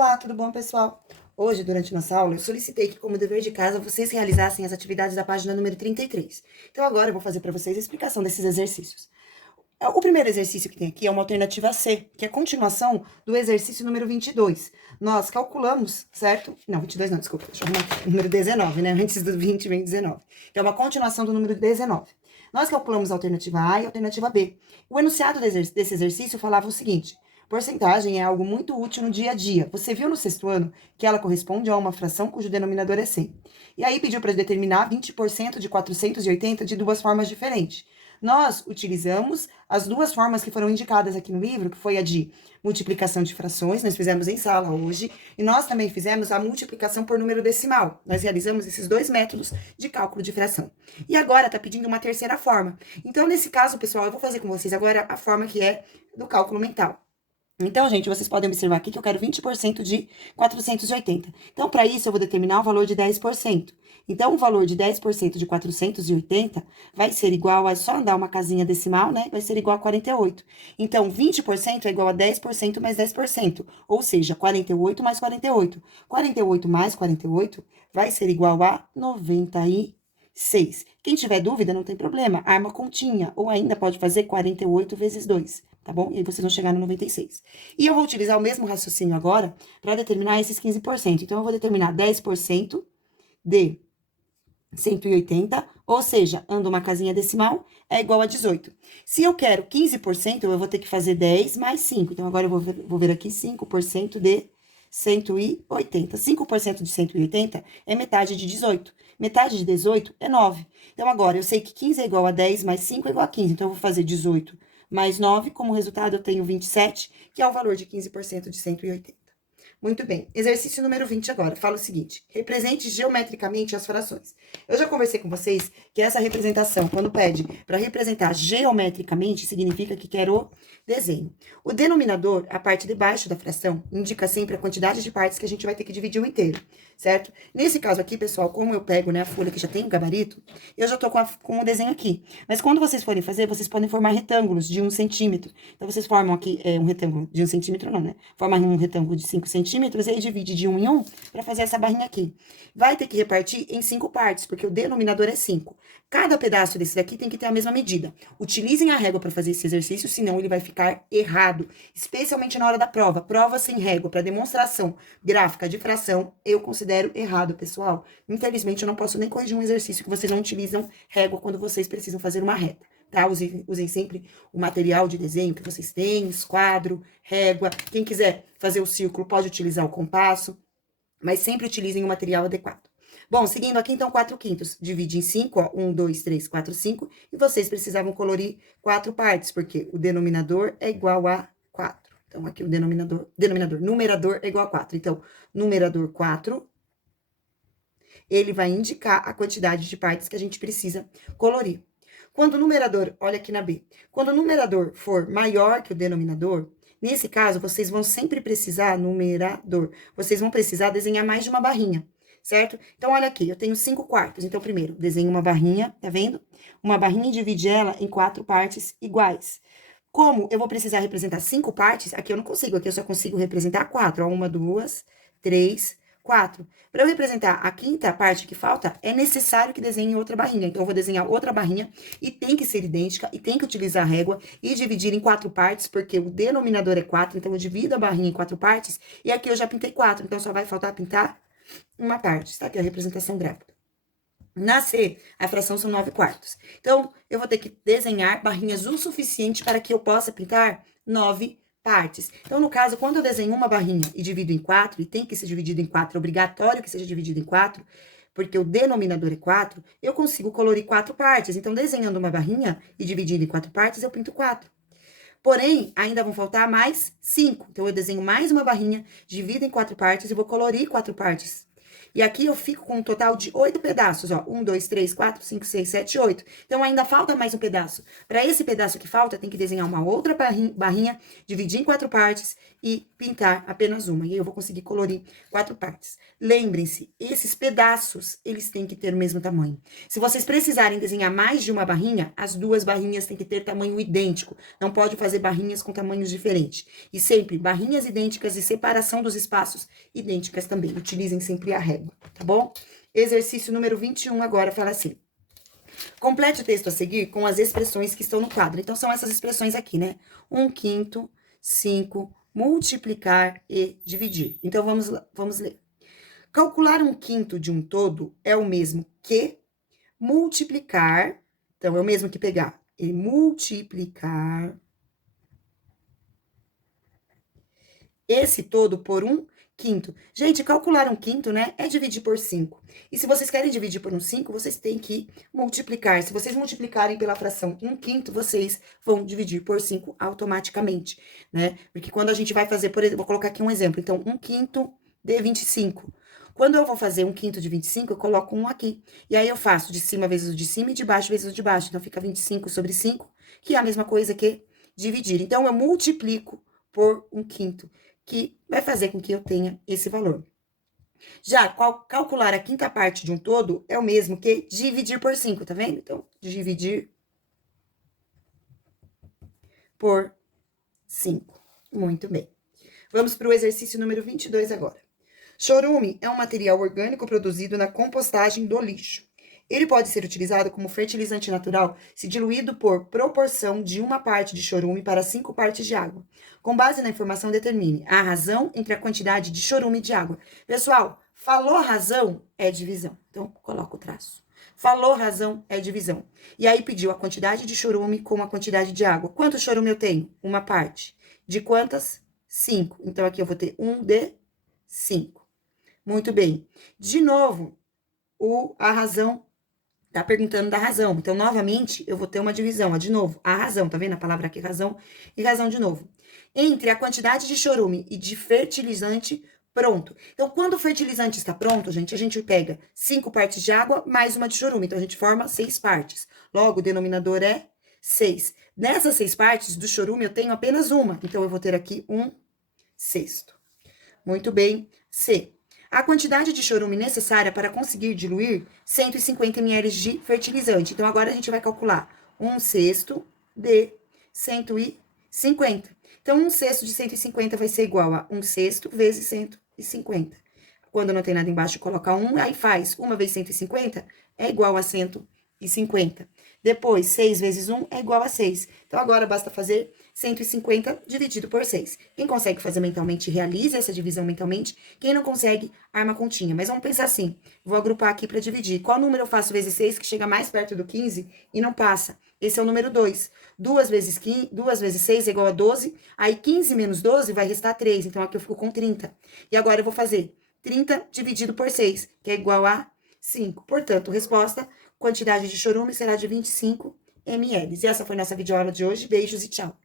Olá, tudo bom, pessoal? Hoje, durante nossa aula, eu solicitei que, como dever de casa, vocês realizassem as atividades da página número 33. Então, agora eu vou fazer para vocês a explicação desses exercícios. O primeiro exercício que tem aqui é uma alternativa C, que é a continuação do exercício número 22. Nós calculamos, certo? Não, 22 não, desculpa, deixa eu arrumar aqui. Número 19, né? Antes do 20 vem 19. Então, é uma continuação do número 19. Nós calculamos a alternativa A e a alternativa B. O enunciado desse exercício falava o seguinte: porcentagem é algo muito útil no dia a dia. Você viu no sexto ano que ela corresponde a uma fração cujo denominador é 100. E aí pediu para determinar 20% de 480 de duas formas diferentes. Nós utilizamos as duas formas que foram indicadas aqui no livro, que foi a de multiplicação de frações, nós fizemos em sala hoje, e nós também fizemos a multiplicação por número decimal. Nós realizamos esses dois métodos de cálculo de fração. E agora está pedindo uma terceira forma. Então, nesse caso, pessoal, eu vou fazer com vocês agora a forma que é do cálculo mental. Então, gente, vocês podem observar aqui que eu quero 20% de 480. Então, para isso, eu vou determinar o valor de 10%. Então, o valor de 10% de 480 vai ser igual a, só andar uma casinha decimal, né? Vai ser igual a 48. Então, 20% é igual a 10% mais 10%. Ou seja, 48 mais 48. 48 mais 48 vai ser igual a 96. Quem tiver dúvida, não tem problema. Arma continha. Ou ainda pode fazer 48 vezes 2. Tá bom? E aí vocês vão chegar no 96. E eu vou utilizar o mesmo raciocínio agora para determinar esses 15%. Então, eu vou determinar 10% de 180, ou seja, ando uma casinha decimal, é igual a 18. Se eu quero 15%, eu vou ter que fazer 10 mais 5. Então, agora eu vou ver aqui 5% de 180. 5% de 180 é metade de 18. Metade de 18 é 9. Então, agora, eu sei que 15 é igual a 10 mais 5 é igual a 15. Então, eu vou fazer 18 mais 9, como resultado eu tenho 27, que é o valor de 15% de 180. Muito bem. Exercício número 20 agora. Fala o seguinte: represente geometricamente as frações. Eu já conversei com vocês que essa representação, quando pede para representar geometricamente, significa que quer o desenho. O denominador, a parte de baixo da fração, indica sempre a quantidade de partes que a gente vai ter que dividir o inteiro, certo? Nesse caso aqui, pessoal, como eu pego, né, a folha que já tem o gabarito, eu já tô com o desenho aqui. Mas quando vocês forem fazer, vocês podem formar retângulos de 1 centímetro. Então, vocês formam aqui um retângulo de 1 centímetro, não, né? Formam um retângulo de 5 centímetros e aí divide de 1 em 1 para fazer essa barrinha aqui. Vai ter que repartir em 5 partes, porque o denominador é 5. Cada pedaço desse daqui tem que ter a mesma medida. Utilizem a régua para fazer esse exercício, senão ele vai ficar errado, especialmente na hora da prova. Prova sem régua para demonstração gráfica de fração, eu considero errado, pessoal. Infelizmente, eu não posso nem corrigir um exercício que vocês não utilizam régua quando vocês precisam fazer uma reta, tá? Usem sempre o material de desenho que vocês têm, esquadro, régua. Quem quiser fazer o círculo pode utilizar o compasso, mas sempre utilizem o material adequado. Bom, seguindo aqui, então, 4/5. Divide em 5, ó. 1, 2, 3, 4, 5. E vocês precisavam colorir 4 partes, porque o denominador é igual a 4. Então, aqui o numerador é igual a 4. Então, numerador 4, ele vai indicar a quantidade de partes que a gente precisa colorir. Quando o numerador, olha aqui na B, quando o numerador for maior que o denominador, nesse caso, vocês vão sempre precisar, numerador, vocês vão precisar desenhar mais de uma barrinha, certo? Então, olha aqui, eu tenho 5 quartos. Então, primeiro, desenho uma barrinha, tá vendo? Uma barrinha e divide ela em 4 partes iguais. Como eu vou precisar representar 5 partes, aqui eu não consigo, aqui eu só consigo representar 4. Ó, 1, 2, 3, 4. Para eu representar a quinta parte que falta, é necessário que desenhe outra barrinha. Então, eu vou desenhar outra barrinha e tem que ser idêntica e tem que utilizar a régua e dividir em 4 partes, porque o denominador é 4, então eu divido a barrinha em 4 partes e aqui eu já pintei 4, então só vai faltar pintar uma parte, tá? Que é a representação gráfica. Na C, a fração são 9/4. Então, eu vou ter que desenhar barrinhas o suficiente para que eu possa pintar 9 partes. Então, no caso, quando eu desenho uma barrinha e divido em 4, e tem que ser dividido em 4, é obrigatório que seja dividido em 4, porque o denominador é 4, eu consigo colorir 4 partes. Então, desenhando uma barrinha e dividindo em 4 partes, eu pinto 4. Porém, ainda vão faltar mais 5. Então, eu desenho mais uma barrinha, divido em 4 partes e vou colorir 4 partes. E aqui eu fico com um total de 8 pedaços, ó. 1, 2, 3, 4, 5, 6, 7, 8. Então, ainda falta mais um pedaço. Para esse pedaço que falta, tem que desenhar uma outra barrinha, dividir em 4 partes e pintar apenas uma. E aí eu vou conseguir colorir 4 partes. Lembrem-se, esses pedaços, eles têm que ter o mesmo tamanho. Se vocês precisarem desenhar mais de uma barrinha, as duas barrinhas têm que ter tamanho idêntico. Não pode fazer barrinhas com tamanhos diferentes. E sempre barrinhas idênticas e separação dos espaços idênticas também. Utilizem sempre a régua, tá bom? Exercício número 21 agora fala assim. Complete o texto a seguir com as expressões que estão no quadro. Então, são essas expressões aqui, né? 1/5, 5, multiplicar e dividir. Então, vamos ler. Calcular 1/5 de um todo é o mesmo que multiplicar. Então, é o mesmo que pegar e multiplicar esse todo por 1/5. Gente, calcular 1/5, né, é dividir por 5. E se vocês querem dividir por 5, vocês têm que multiplicar. Se vocês multiplicarem pela fração 1/5, vocês vão dividir por 5 automaticamente, né? Porque quando a gente vai fazer, por exemplo, vou colocar aqui um exemplo. Então, 1/5 de 25. Quando eu vou fazer 1/5 de 25, eu coloco 1 aqui. E aí, eu faço de cima vezes o de cima e de baixo vezes o de baixo. Então, fica 25 sobre 5, que é a mesma coisa que dividir. Então, eu multiplico por 1/5, que vai fazer com que eu tenha esse valor. Já calcular a quinta parte de um todo é o mesmo que dividir por 5, tá vendo? Então, dividir por 5. Muito bem. Vamos para o exercício número 22 agora. Chorume é um material orgânico produzido na compostagem do lixo. Ele pode ser utilizado como fertilizante natural se diluído por proporção de 1 parte de chorume para 5 partes de água. Com base na informação, determine a razão entre a quantidade de chorume de água. Pessoal, falou razão é divisão. Então, coloca o traço. Falou razão é divisão. E aí, pediu a quantidade de chorume com a quantidade de água. Quanto chorume eu tenho? 1 parte. De quantas? 5. Então, aqui eu vou ter 1 de 5. Muito bem. De novo, a razão tá perguntando da razão. Então, novamente, eu vou ter uma divisão. Ó, de novo, a razão. Tá vendo a palavra aqui, razão? E razão de novo. Entre a quantidade de chorume e de fertilizante pronto. Então, quando o fertilizante está pronto, gente, a gente pega 5 partes de água mais uma de chorume. Então, a gente forma 6 partes. Logo, o denominador é 6. Nessas 6 partes do chorume, eu tenho apenas uma. Então, eu vou ter aqui 1/6. Muito bem. C. A quantidade de chorume necessária para conseguir diluir 150 ml de fertilizante. Então, agora a gente vai calcular 1/6 de 150. Então, 1/6 de 150 vai ser igual a 1/6 vezes 150. Quando não tem nada embaixo, coloca 1, aí faz 1 vezes 150 é igual a 150. Depois, 6 vezes 1 é igual a 6. Então, agora basta fazer 150 dividido por 6. Quem consegue fazer mentalmente, realiza essa divisão mentalmente. Quem não consegue, arma a continha. Mas vamos pensar assim, vou agrupar aqui para dividir. Qual número eu faço vezes 6 que chega mais perto do 15 e não passa? Esse é o número 2. 2 vezes 6 é igual a 12. Aí, 15 menos 12 vai restar 3. Então, aqui eu fico com 30. E agora, eu vou fazer 30 dividido por 6, que é igual a 5. Portanto, resposta, quantidade de chorume será de 25 ml. E essa foi nossa videoaula de hoje. Beijos e tchau.